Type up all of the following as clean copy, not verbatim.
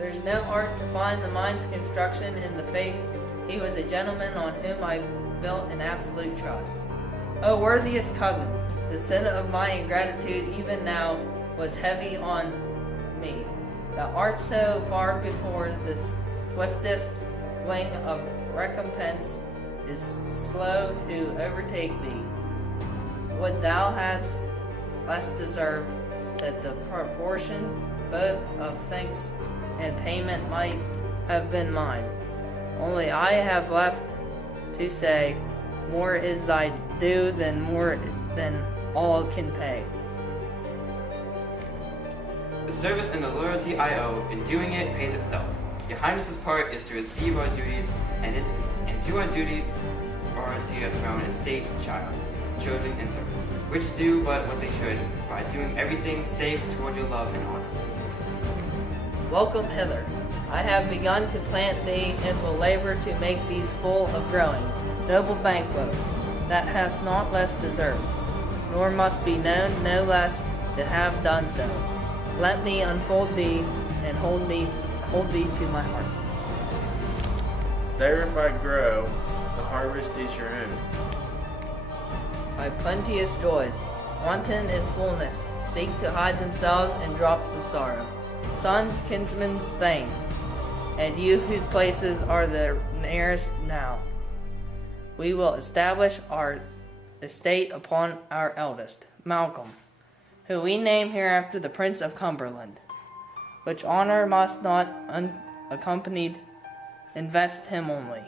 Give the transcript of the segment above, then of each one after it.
There's no art to find the mind's construction in the face. He was a gentleman on whom I built an absolute trust. O worthiest cousin, the sin of my ingratitude even now was heavy on me. Thou art so far before the swiftest wing of recompense is slow to overtake thee. Would thou hadst less deserved that the proportion both of thanks and payment might have been mine. Only I have left to say, more is thy due than all can pay. The service and the loyalty I owe in doing it pays itself. Your Highness's part is to receive our duties, and to our duties are to your throne and state, child, children, and servants, which do but what they should, by doing everything safe toward your love and honor. Welcome hither. I have begun to plant thee, and will labor to make these full of growing. Noble banquet, that hast not less deserved, nor must be known no less to have done so. Let me unfold thee, and hold thee to my heart. There if I grow, the harvest is your own. My plenteous joys, wanton is fullness, seek to hide themselves in drops of sorrow. Sons, kinsmen's thanes, and you whose places are the nearest now. We will establish our estate upon our eldest, Malcolm, who we name hereafter the Prince of Cumberland, which honor must not unaccompanied invest him only,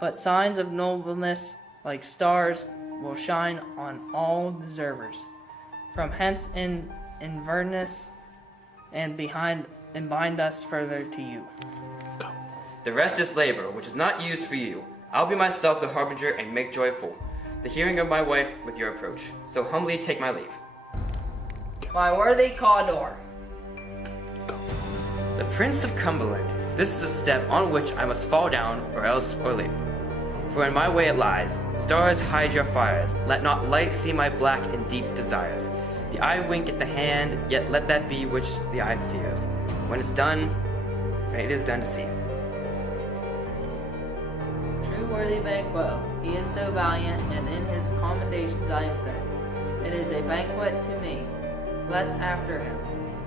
but signs of nobleness like stars will shine on all deservers, from hence in Inverness and bind us further to you. The rest is labor, which is not used for you. I'll be myself the harbinger and make joyful the hearing of my wife with your approach. So humbly take my leave. My worthy Cawdor. The Prince of Cumberland. This is a step on which I must fall down or leap. For in my way it lies. Stars, hide your fires. Let not light see my black and deep desires. The eye wink at the hand, yet let that be which the eye fears. When it is done to see. True worthy Banquo, he is so valiant, and in his commendations I am fed. It is a banquet to me. Let's after him,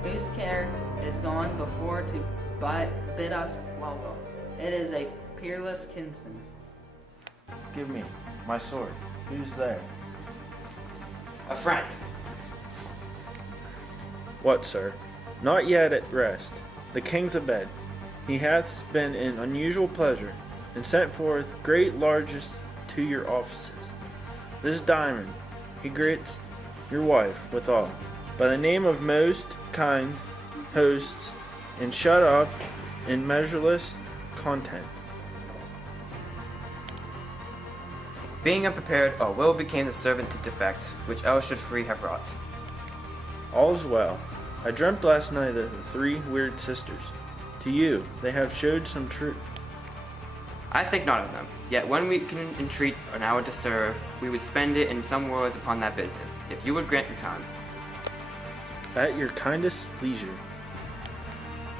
whose care is gone before to bid us welcome. It is a peerless kinsman. Give me my sword. Who's there? A friend. What, sir? Not yet at rest. The king's abed. He hath been in unusual pleasure, and sent forth great largesse to your offices. This diamond he greets your wife withal, by the name of most kind hosts, and shut up in measureless content. Being unprepared, our will became the servant to defect, which else should free have wrought. All's well. I dreamt last night of the three weird sisters. To you, they have showed some truth. I think not of them. Yet when we can entreat an hour to serve, we would spend it in some words upon that business, if you would grant me time. At your kindest leisure.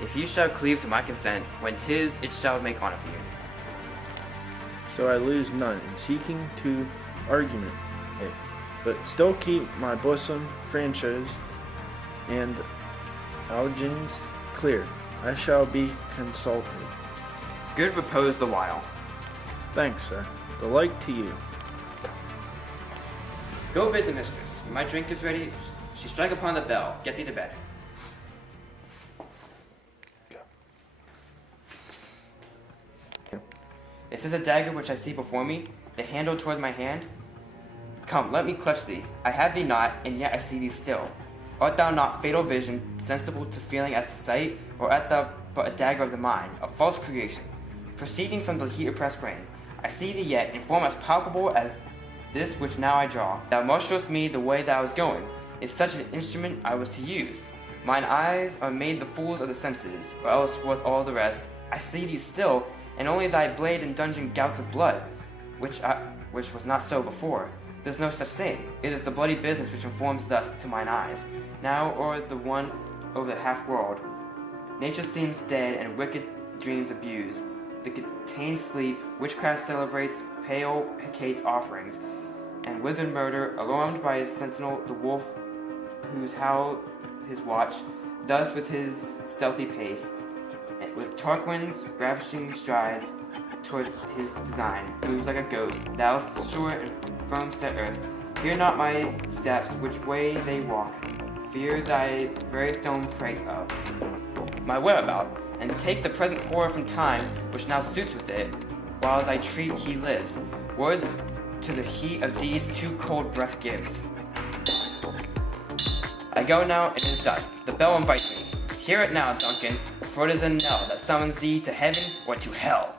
If you shall cleave to my consent, when 'tis, it shall make honor for you. So I lose none in seeking to argument it, but still keep my bosom franchised and allegiance clear. I shall be consulted. Good repose the while. Thanks, sir. The like to you. Go bid the mistress. My drink is ready. She strike upon the bell. Get thee to bed. Is this a dagger which I see before me, the handle toward my hand? Come, let me clutch thee. I have thee not, and yet I see thee still. Art thou not fatal vision, sensible to feeling as to sight, or art thou but a dagger of the mind, a false creation, proceeding from the heat-oppressed brain? I see thee yet, in form as palpable as this which now I draw. Thou must showest me the way thou was going. It's such an instrument I was to use. Mine eyes are made the fools of the senses, or else worth all the rest. I see thee still, and only thy blade and dungeon gouts of blood, which was not so before. There's no such thing. It is the bloody business which informs thus to mine eyes. Now o'er the one over the half world, Nature seems dead and wicked dreams abused. The contained sleep, witchcraft celebrates pale Hecate's offerings, and withered murder, alarmed by his sentinel, the wolf whose howl his watch, thus with his stealthy pace, and with Tarquin's ravishing strides toward his design, moves like a ghost. Thou sure and firm set earth, hear not my steps, which way they walk, fear thy very stone prates of my whereabout, and take the present horror from time, which now suits with it, while as I treat he lives. Words to the heat of deeds too cold breath gives. I go now, and it is done. The bell invites me. Hear it now, Duncan, for it is a knell that summons thee to heaven or to hell.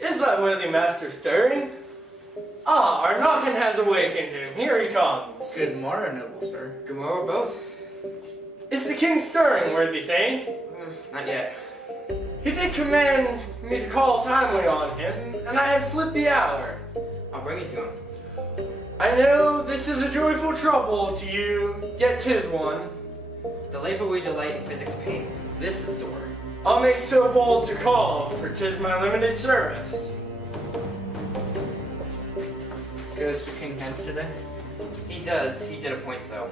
Is that worthy master stirring? Ah, our knocking has awakened him. Here he comes. Good morrow, noble sir. Good morrow, both? Is the king stirring, worthy thane? Not yet. He did command me to call timely on him, and I have slipped the hour. I'll bring you to him. I know this is a joyful trouble to you, yet 'tis one. The labor we delight in physics pain. This is door. I'll make so bold to call, for 'tis my limited service. Goes to King hence today? He does. He did appoint so.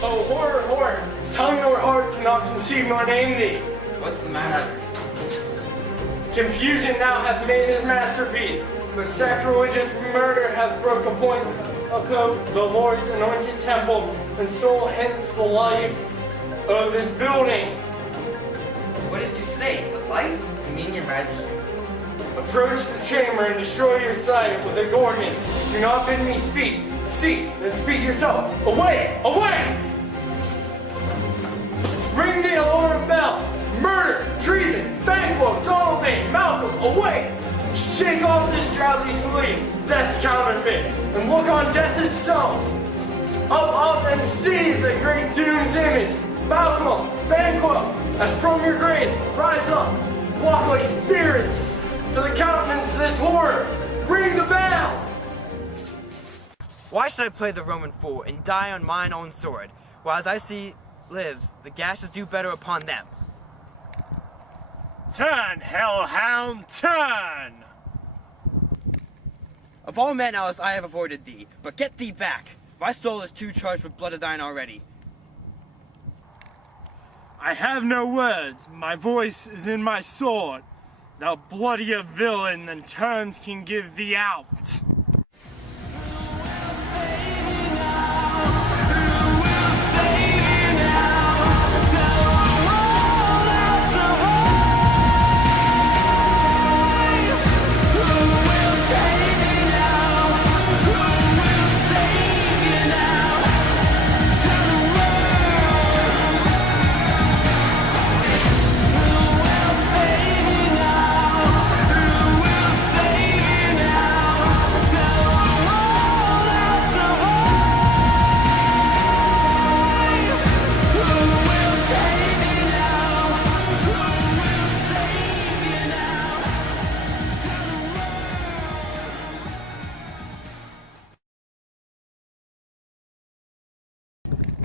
Oh, horror, horror! Tongue nor heart cannot conceive nor name thee. What's the matter? Confusion now hath made his masterpiece, but sacrilegious murder hath broke a point upon the Lord's anointed temple, and stole hence the life of this building. What is to say? The life? I mean, your majesty. Approach the chamber and destroy your sight with a gorgon. Do not bid me speak. See, then speak yourself. Away! Away! Ring the alarm bell! Murder! Treason! Banquo! Donalbain! Malcolm! Away! Shake off this drowsy sleep, death's counterfeit, and look on death itself. Up and see the great doom's image. Malcolm! Banquo! As from your graves, rise up! Walk like spirits to the countenance of this horror! Ring the bell! Why should I play the Roman fool and die on mine own sword, while as I see lives, the gashes do better upon them? Turn, hellhound, turn! Of all men, Alice, I have avoided thee, but get thee back. My soul is too charged with blood of thine already. I have no words, my voice is in my sword. Thou bloodier villain than terms can give thee out.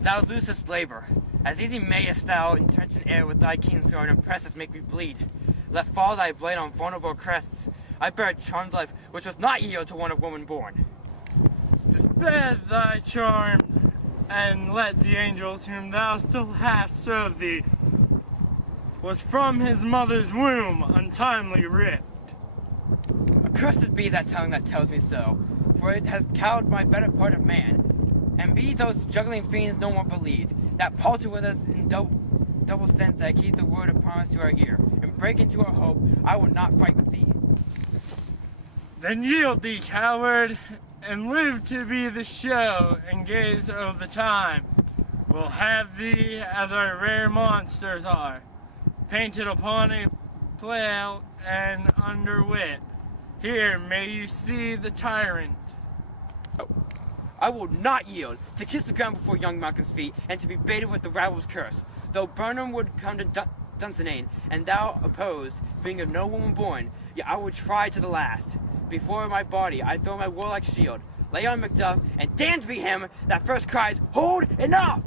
Thou losest labor. As easy mayest thou entrench in air with thy keen sword, and press us make me bleed. Let fall thy blade on vulnerable crests. I bear a charmed life which was not yield to one of woman born. Spare thy charms, and let the angels whom thou still hast serve thee. Was from his mother's womb untimely ripped. Accursed be that tongue that tells me so, for it has cowed my better part of man. And be those juggling fiends no more believed, that palter with us in double sense that keep the word of promise to our ear, and break into our hope, I will not fight with thee. Then yield thee, coward, and live to be the show, and gaze o' the time. We'll have thee as our rare monsters are, painted upon a flail and underwit. Here may you see the tyrant. I will not yield to kiss the ground before young Malcolm's feet, and to be baited with the rabble's curse. Though Burnham would come to Dunsinane, and thou opposed, being of no woman born, yet I will try to the last. Before my body I throw my warlike shield, lay on Macduff, and damned be him that first cries, "Hold enough!"